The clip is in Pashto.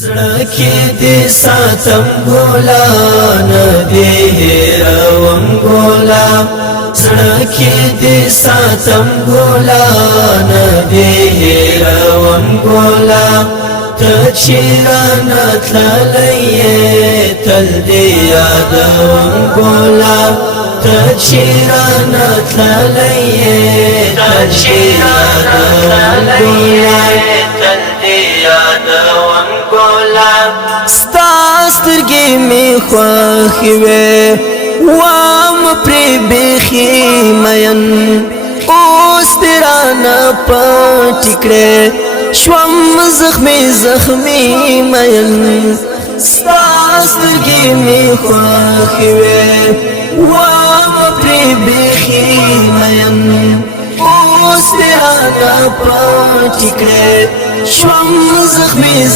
زړه کې دې ساتم ګولا نه دې هېروم ګولا زړه کې دې ساتم ګولا نه دې هېروم ګولا ته چې رانه تللی یې تل دې یادوم ګولا ته چې رانه تللی یې تل دې یادوم ګولا یادوم ګولا ستا سترګې مې خوښې وې وام پرې بیخي مین اوس دې رانه پټې کړې شوم زخمي مین ستا سترګې مې خوښې وې وام پرې بیخي مین اوس دې رانه پټې کړې شوم زخمي